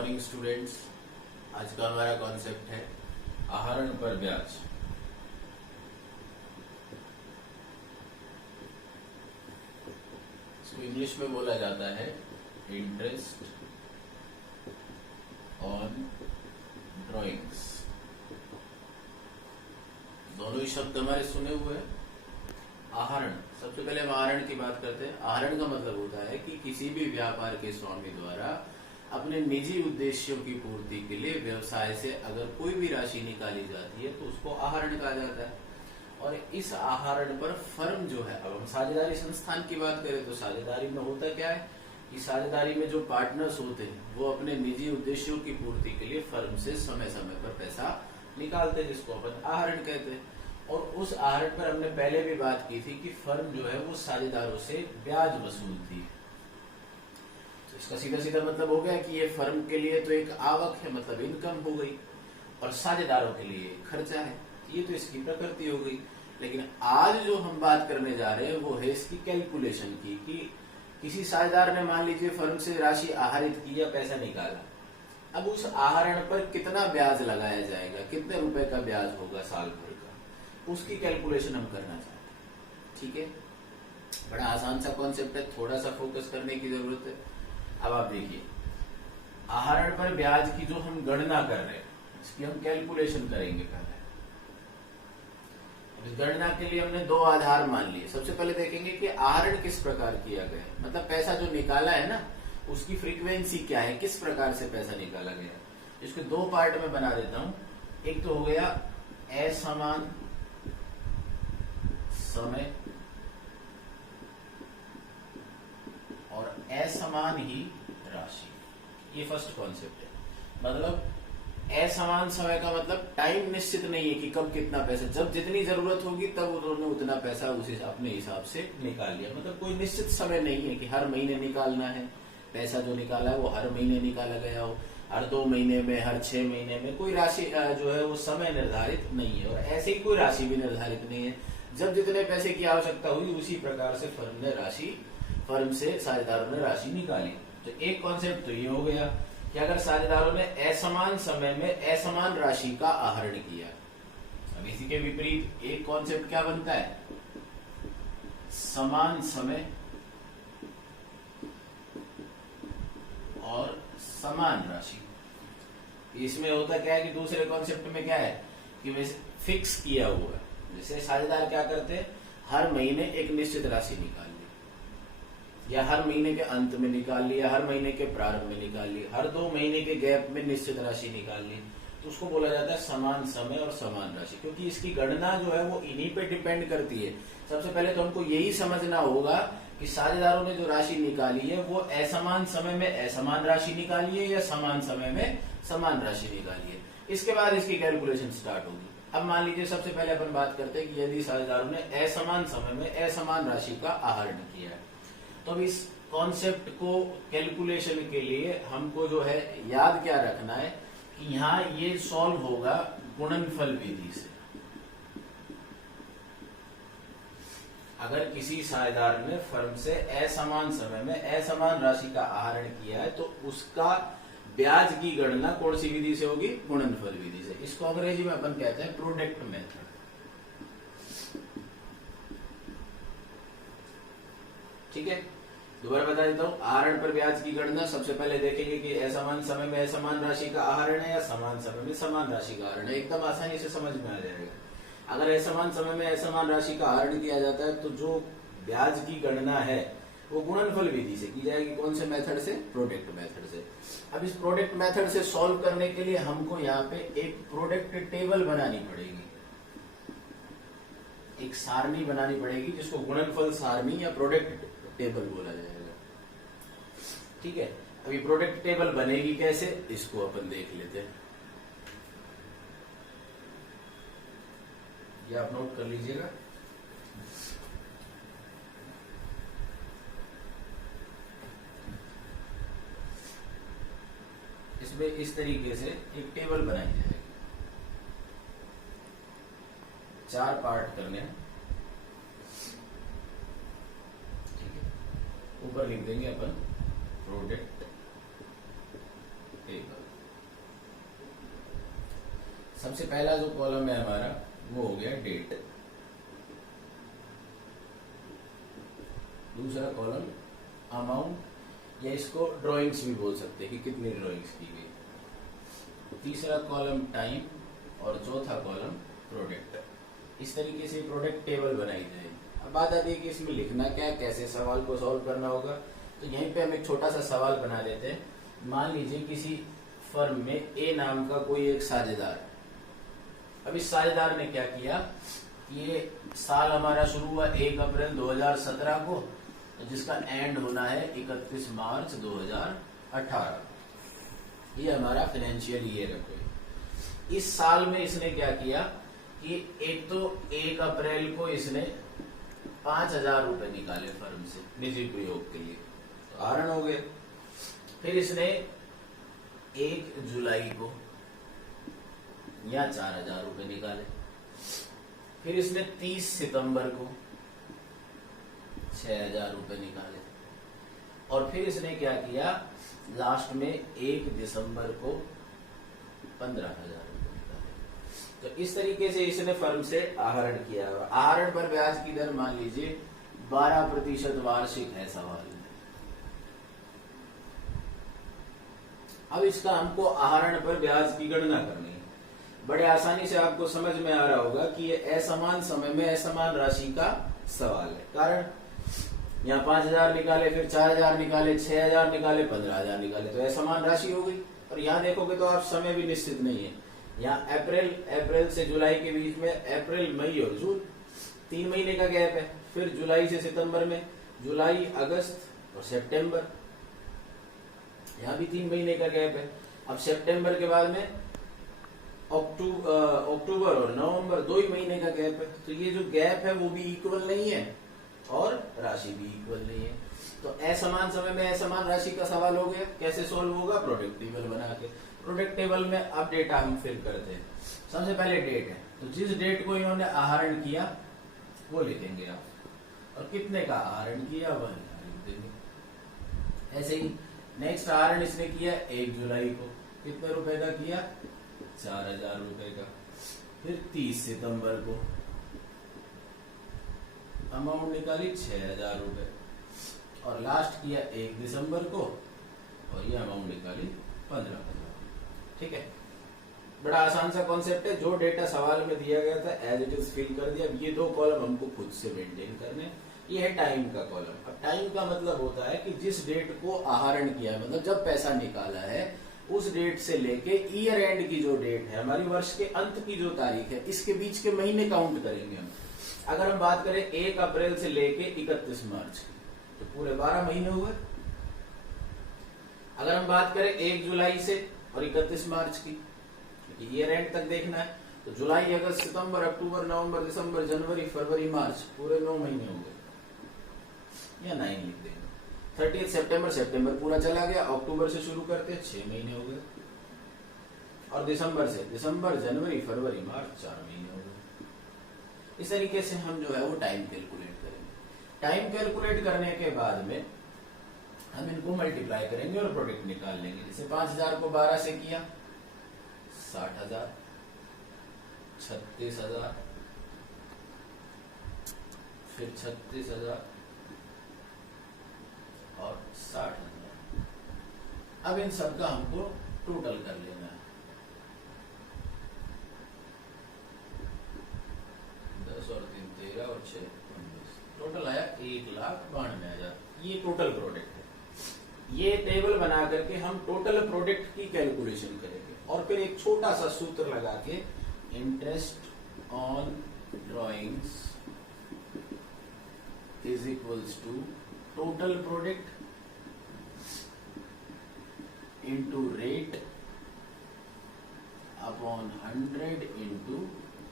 Morning students. आज का हमारा कॉन्सेप्ट है आहरण पर ब्याज। इसको इंग्लिश में बोला जाता है इंटरेस्ट ऑन ड्रॉइंग्स। दोनों ही शब्द हमारे सुने हुए हैं। आहरण, सबसे पहले हम आहरण की बात करते हैं। आहरण का मतलब होता है कि किसी भी व्यापार के स्वामी द्वारा अपने निजी उद्देश्यों की पूर्ति के लिए व्यवसाय से अगर कोई भी राशि निकाली जाती है तो उसको आहरण कहा जाता है। और इस आहरण पर फर्म जो है, अब हम साझेदारी संस्थान की बात करें तो साझेदारी में होता क्या है कि साझेदारी में जो पार्टनर्स होते हैं वो अपने निजी उद्देश्यों की पूर्ति के लिए फर्म से समय समय पर पैसा निकालते हैं, जिसको अपन आहरण कहते हैं। और उस आहरण पर हमने पहले भी बात की थी कि फर्म जो है वो साझेदारों से ब्याज वसूलती है। तो इसका सीधा सीधा मतलब हो गया कि ये फर्म के लिए तो एक आवक है, मतलब इनकम हो गई, और साझेदारों के लिए खर्चा है। ये तो इसकी प्रकृति हो गई। लेकिन आज जो हम बात करने जा रहे हैं वो है इसकी कैलकुलेशन की, कि किसी साझेदार ने मान लीजिए फर्म से राशि आहरित की या पैसा निकाला, अब उस आहरण पर कितना ब्याज लगाया जाएगा, कितने रुपए का ब्याज होगा साल भर का, उसकी कैलकुलेशन हम करना चाहते हैं। ठीक है, बड़ा आसान सा कॉन्सेप्ट है, थोड़ा सा फोकस करने की जरूरत है। अब आप देखिए, आहरण पर ब्याज की जो हम गणना कर रहे हैं इसकी हम कैलकुलेशन करेंगे पहले। इस गणना के लिए हमने दो आधार मान लिए। सबसे पहले देखेंगे कि आहरण किस प्रकार किया गया है, मतलब पैसा जो निकाला है ना उसकी फ्रीक्वेंसी क्या है, किस प्रकार से पैसा निकाला गया। इसके दो पार्ट में बना देता हूं। एक तो हो गया असमान समय और असमान ही राशि। ये फर्स्ट कॉन्सेप्ट है। मतलब असमान समय का मतलब टाइम निश्चित नहीं है कि कब कितना पैसा, जब जितनी जरूरत होगी तब उन्होंने उतना पैसा उस अपने हिसाब से निकाल लिया। मतलब कोई निश्चित समय नहीं है कि हर महीने निकालना है, पैसा जो निकाला है वो हर महीने निकाला गया हो, हर 2 महीने में, हर 6 महीने में। कोई राशि जो है वो समय निर्धारित नहीं है, और ऐसे ही कोई राशि भी निर्धारित नहीं है। जब जितने पैसे की आवश्यकता हुई उसी प्रकार से फर्म से साझेदारों ने राशि निकाली। तो एक कॉन्सेप्ट तो ये हो गया कि अगर साझेदारों ने असमान समय में असमान राशि का आहरण किया। अब इसी के विपरीत एक कॉन्सेप्ट क्या बनता है, समान समय और समान राशि। इसमें होता क्या है कि दूसरे कॉन्सेप्ट में क्या है कि वैसे फिक्स किया हुआ है। जैसे साझेदार क्या करते हैं, हर महीने एक निश्चित राशि निकाल ली, या हर महीने के अंत में निकाल ली, या हर महीने के प्रारंभ में निकाल ली, हर 2 महीने के गैप में निश्चित राशि निकाल ली। तो उसको बोला जाता है समान समय और समान राशि, क्योंकि इसकी गणना जो है वो इन्हीं पे डिपेंड करती है। सबसे पहले तो हमको यही समझना होगा कि साझेदारों ने जो राशि निकाली है वो असमान समय में असमान राशि निकाली है या समान समय में समान राशि निकाली है। इसके बाद इसकी कैलकुलेशन स्टार्ट होगी। अब मान लीजिए सबसे पहले अपन बात करते हैं कि यदि साझेदारों ने असमान समय में असमान राशि का आहरण किया है, तो अब इस कॉन्सेप्ट को कैलकुलेशन के लिए हमको जो है याद क्या रखना है कि यहाँ ये सॉल्व होगा गुणनफल विधि से। अगर किसी साझेदार ने फर्म से असमान समय में असमान राशि का आहरण किया है तो उसका ब्याज की गणना कौन सी विधि से होगी, गुणनफल विधि से। इसको अंग्रेजी में अपन कहते हैं प्रोडक्ट मेथड। ठीक है, दोबारा बता देता हूं। आहरण पर ब्याज की गणना सबसे पहले देखेंगे कि असमान समय में असमान राशि का आहरण है या समान समय में समान राशि का आहरण है। एकदम आसानी से समझ में आ जाएगा। अगर असमान समय में असमान राशि का आहरण किया जाता है तो जो ब्याज की गणना है वो गुणनफल विधि से की जाएगी। कौन से मेथड से, प्रोडक्ट मेथड से। अब इस प्रोडक्ट मेथड से सॉल्व करने के लिए हमको यहाँ पे एक प्रोडक्ट टेबल बनानी पड़ेगी, एक सारणी बनानी पड़ेगी जिसको गुणनफल सारणी या प्रोडक्ट टेबल बोला जाएगा। ठीक है, अभी प्रोडक्ट टेबल बनेगी कैसे, इसको अपन देख लेते हैं। ये आप नोट कर लीजिएगा। इसमें इस तरीके से एक टेबल बनाई जाएगी। 4 पार्ट करने हैं। ठीक है, ऊपर लिख देंगे अपन प्रोडक्ट टेबल। सबसे पहला जो कॉलम है हमारा वो हो गया डेट। दूसरा कॉलम अमाउंट, या इसको ड्राइंग्स भी बोल सकते हैं कि कितनी ड्राइंग्स की गई। तीसरा कॉलम टाइम और चौथा कॉलम प्रोडक्ट। इस तरीके से प्रोडक्ट टेबल बनाई जाएगी। अब बात आती है कि इसमें लिखना क्या है, कैसे सवाल को सॉल्व करना होगा। तो यहीं पे हम एक छोटा सा सवाल बना लेते हैं। मान लीजिए किसी फर्म में ए नाम का कोई एक साझेदार है। अब इस साझेदार ने क्या किया, ये साल हमारा शुरू हुआ 1 अप्रैल 2017 को, जिसका एंड होना है 31 मार्च 2018। ये हमारा फाइनेंशियल ईयर है कोई। इस साल में इसने क्या किया कि एक तो 1 अप्रैल को इसने 5,000 रुपए निकाले फर्म से निजी प्रयोग के लिए, तो आहरण हो गए। फिर इसने 1 जुलाई को या 4,000 रुपए निकाले। फिर इसने 30 सितंबर को 6,000 रुपए निकाले। और फिर इसने क्या किया, लास्ट में 1 दिसंबर को 15,000 रुपए निकाले। तो इस तरीके से इसने फर्म से आहरण किया। आहरण पर ब्याज की दर मान लीजिए 12% वार्षिक है सवाल में। अब इसका हमको आहरण पर ब्याज की गणना करनी है। बड़े आसानी से आपको समझ में आ रहा होगा कि ये असमान समय में असमान राशि का सवाल है। कारण यहाँ 5,000 निकाले, फिर 4,000 निकाले, 6,000 निकाले, 15,000 निकाले, तो असमान राशि हो गई। और यहाँ देखोगे तो आप समय भी निश्चित नहीं है। यहाँ अप्रैल से जुलाई के बीच में अप्रैल, मई और जून 3 महीने का गैप है। फिर जुलाई से सितंबर में जुलाई, अगस्त और सितंबर, यहाँ भी 3 महीने का गैप है। अब सितंबर के बाद में अक्टूबर और नवंबर 2 ही महीने का गैप है। तो ये जो गैप है वो भी इक्वल नहीं है और राशि भी इक्वल नहीं है। तो असमान समय में असमान राशि का सवाल हो गया। कैसे सॉल्व होगा, प्रोडक्ट टेबल बना के। प्रोडक्ट टेबल में अब डेटा हम फिल करते हैं। सबसे पहले डेट है, तो जिस डेट को इन्होंने आहरण किया वो लिखेंगे आप, और कितने का आहरण किया वह लिख देंगे। ऐसे ही नेक्स्ट आहरण इसने किया 1 जुलाई को, कितने रुपए का किया, 4,000 रुपए का। फिर 30 सितंबर को अमाउंट निकाली 6,000 रुपए, और लास्ट किया 1 दिसंबर को, और ये अमाउंट निकाली 15,000। ठीक है, बड़ा आसान सा कॉन्सेप्ट है। जो डेटा सवाल में दिया गया था एज इट इज फिल कर दिया। अब ये 2 कॉलम हमको खुद से मेंटेन करने। ये है टाइम का कॉलम। अब टाइम का मतलब होता है कि जिस डेट को आहरण किया है, मतलब जब पैसा निकाला है, उस डेट से लेके ईयर एंड की जो डेट है, हमारी वर्ष के अंत की जो तारीख है, इसके बीच के महीने काउंट करेंगे हम। अगर हम बात करें 1 अप्रैल से लेके 31 मार्च की, तो पूरे 12 महीने हुए। अगर हम बात करें 1 जुलाई से और 31 मार्च की, क्योंकि ईयर एंड तक देखना है, तो जुलाई, अगस्त, सितंबर, अक्टूबर, नवंबर, दिसंबर, जनवरी, फरवरी, मार्च, पूरे 9 महीने हो गए, या 9 लिख देंगे। 30 सितंबर पूरा चला गया। अक्टूबर से शुरू करते हैं, 6 महीने हो गए। और दिसंबर से दिसंबर, जनवरी, फरवरी, मार्च, 4 महीने हो गए। इस तरीके से हम जो है वो टाइम कैलकुलेट करेंगे। टाइम कैलकुलेट करने के बाद में हम इनको मल्टीप्लाई करेंगे और प्रोडक्ट निकाल लेंगे। जैसे 5,000 को 12 से किया 60,000, 36,000, फिर 36,000 और 60,000। अब इन सबका हमको टोटल कर लेना है। 10 और 3 13 और 6 19, टोटल आया 1,92,000। ये टोटल प्रोडक्ट है। ये टेबल बना करके हम टोटल प्रोडक्ट की कैलकुलेशन करेंगे, और फिर एक छोटा सा सूत्र लगा के interest on drawings is equals to total product into rate upon 100 into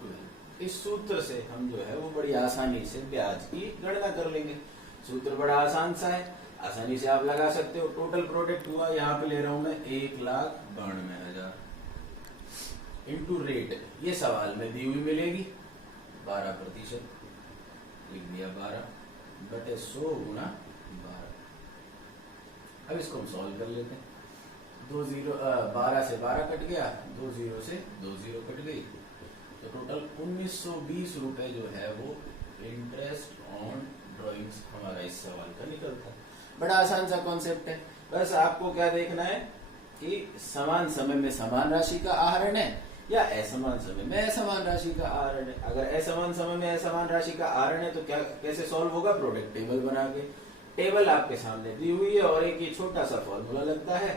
12। इस सूत्र से हम जो है वो बड़ी आसानी से ब्याज की गणना कर लेंगे। सूत्र बड़ा आसान सा है, आसानी से आप लगा सकते हो। टोटल प्रोडक्ट हुआ, यहाँ पे ले रहा हूं मैं 1,92,000 इंटू रेट, ये सवाल में दी हुई मिलेगी 12%, लिख दिया 12 बटे 100 गुणा 12। अब इसको हम सॉल्व कर लेते हैं। दो जीरो 12 से 12 कट गया, 2 जीरो से 2 जीरो कट गई, तो टोटल 1920 रुपए जो है वो इंटरेस्ट ऑन ड्रॉइंग्स हमारा इस सवाल का निकलता है। बड़ा आसान सा कॉन्सेप्ट है, बस आपको क्या देखना है कि समान समय में समान राशि का आहरण है या असमान समय में असमान राशि का आहरण है। अगर असमान समय में असमान राशि का आहरण है तो क्या कैसे सॉल्व होगा, प्रोडक्ट टेबल बना के। टेबल आपके सामने दी हुई है और एक ये छोटा सा फॉर्मूला लगता है,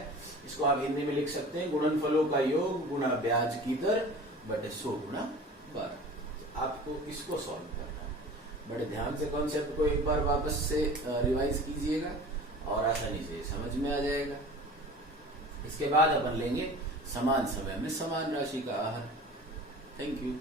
इसको आप हिंदी में लिख सकते हैं गुणनफलों का योग गुणा ब्याज की दर बटे 100 गुणा 12। तो आपको इसको सॉल्व करना है। बड़े ध्यान से कॉन्सेप्ट को एक बार वापस से रिवाइज कीजिएगा और आसानी से समझ में आ जाएगा। इसके बाद अपन लेंगे समान समय में समान राशि का आहार। Thank you.